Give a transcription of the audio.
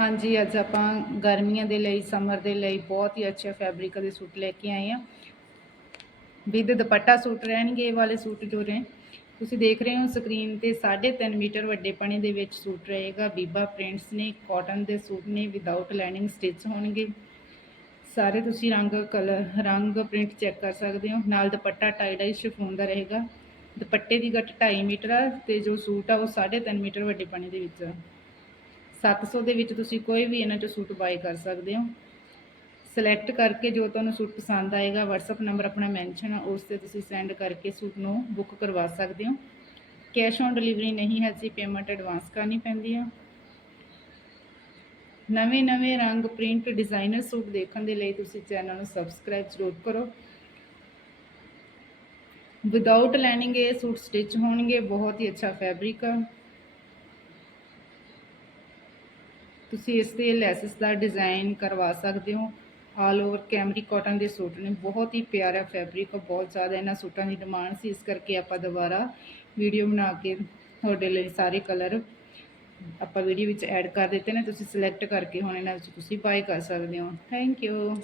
ਹਾਂਜੀ, ਅੱਜ ਆਪਾਂ ਗਰਮੀਆਂ ਦੇ ਲਈ, ਸਮਰ ਦੇ ਲਈ ਬਹੁਤ ਹੀ ਅੱਛੇ ਫੈਬਰਿਕ ਦੇ ਸੂਟ ਲੈ ਕੇ ਆਏ ਆ। ਵਿਦ ਦੁਪੱਟਾ ਸੂਟ ਰਹਿਣਗੇ, ਇਹ ਵਾਲੇ ਸੂਟ ਜੋ ਨੇ। ਤੁਸੀਂ ਦੇਖ ਰਹੇ ਹੋ ਸਕਰੀਨ ਤੇ 3.5 ਮੀਟਰ ਵੱਡੇ ਪਣੇ ਦੇ ਵਿੱਚ ਸੂਟ ਰਹੇਗਾ। ਬੀਬਾ ਪ੍ਰਿੰਟਸ ਨੇ ਕਾਟਨ ਦੇ ਸੂਟ ਨੇ ਵਿਦਆਊਟ ਲਾਈਨਿੰਗ ਸਟਿਚ ਹੋਣਗੇ। ਸਾਰੇ ਤੁਸੀਂ ਰੰਗ ਕਲਰ ਰੰਗ ਪ੍ਰਿੰਟ ਚੈੱਕ ਕਰ ਸਕਦੇ ਹੋ। ਨਾਲ ਦੁਪੱਟਾ ਟਾਈ ਡਾਈ ਸ਼ਿਫੋਨ ਦਾ ਰਹੇਗਾ। ਦੁਪੱਟੇ ਦੀ ਗੱਠ 2.5 ਮੀਟਰ ਆ ਤੇ ਜੋ ਸੂਟ ਆ ਉਹ 3.5 ਮੀਟਰ ਵੱਡੇ ਪਣੇ ਦੇ ਵਿੱਚ ਆ। 700 ਦੇ ਵਿੱਚ ਤੁਸੀਂ ਕੋਈ ਵੀ ਇਹਨਾਂ ਚੋਂ ਸੂਟ ਬਾਈ ਕਰ ਸਕਦੇ ਹੋ। ਸਿਲੈਕਟ ਕਰਕੇ ਜੋ ਤੁਹਾਨੂੰ ਸੂਟ ਪਸੰਦ ਆਏਗਾ, WhatsApp ਨੰਬਰ ਆਪਣਾ ਮੈਂਸ਼ਨ ਆ, ਉਸ ਤੇ ਤੁਸੀਂ ਸੈਂਡ ਕਰਕੇ ਸੂਟ ਨੂੰ ਬੁੱਕ ਕਰਵਾ ਸਕਦੇ ਹੋ। ਕੈਸ਼ ਔਨ ਡਿਲੀਵਰੀ ਨਹੀਂ ਹੈ ਜੀ ਪੇਮੈਂਟ ਐਡਵਾਂਸ ਕਰਨੀ ਪੈਂਦੀ ਆ। ਨਵੇਂ ਨਵੇਂ ਰੰਗ ਪ੍ਰਿੰਟ ਡਿਜ਼ਾਈਨਰ ਸੂਟ ਦੇਖਣ ਦੇ ਲਈ ਤੁਸੀਂ ਚੈਨਲ ਨੂੰ ਸਬਸਕ੍ਰਾਈਬ ਜ਼ਰੂਰ ਕਰੋ। ਵਿਦਆਊਟ ਲਾਈਨਿੰਗ ਇਹ ਸੂਟ ਸਟਿਚ ਹੋਣਗੇ, ਬਹੁਤ ਹੀ ਅੱਛਾ ਫੈਬਰਿਕ ਆ। ਤੁਸੀਂ ਇਸ ਤੇ ਲੈਸਸ ਦਾ ਡਿਜ਼ਾਈਨ ਕਰਵਾ ਸਕਦੇ ਹੋ। ਆਲ ਓਵਰ ਕੈਮਰੀ ਕਾਟਨ ਦੇ ਸੂਟ ਨੇ। ਬਹੁਤ ਹੀ ਪਿਆਰਾ ਫੈਬਰਿਕ ਬਹੁਤ ਜ਼ਿਆਦਾ ਇਹਨਾਂ ਸੂਟਾਂ ਦੀ ਡਿਮਾਂਡ ਸੀ, ਇਸ ਕਰਕੇ ਆਪਾਂ ਦੁਬਾਰਾ ਵੀਡੀਓ ਬਣਾ ਕੇ ਤੁਹਾਡੇ ਲਈ ਸਾਰੇ ਕਲਰ ਆਪਾਂ ਵੀਡੀਓ ਵਿੱਚ ਐਡ ਕਰ ਦਿੱਤੇ ਨੇ। ਤੁਸੀਂ ਸਿਲੈਕਟ ਕਰਕੇ ਹੁਣ ਇਹਨਾਂ ਵਿੱਚ ਤੁਸੀਂ ਬਾਈ ਕਰ ਸਕਦੇ ਹੋ। Thank you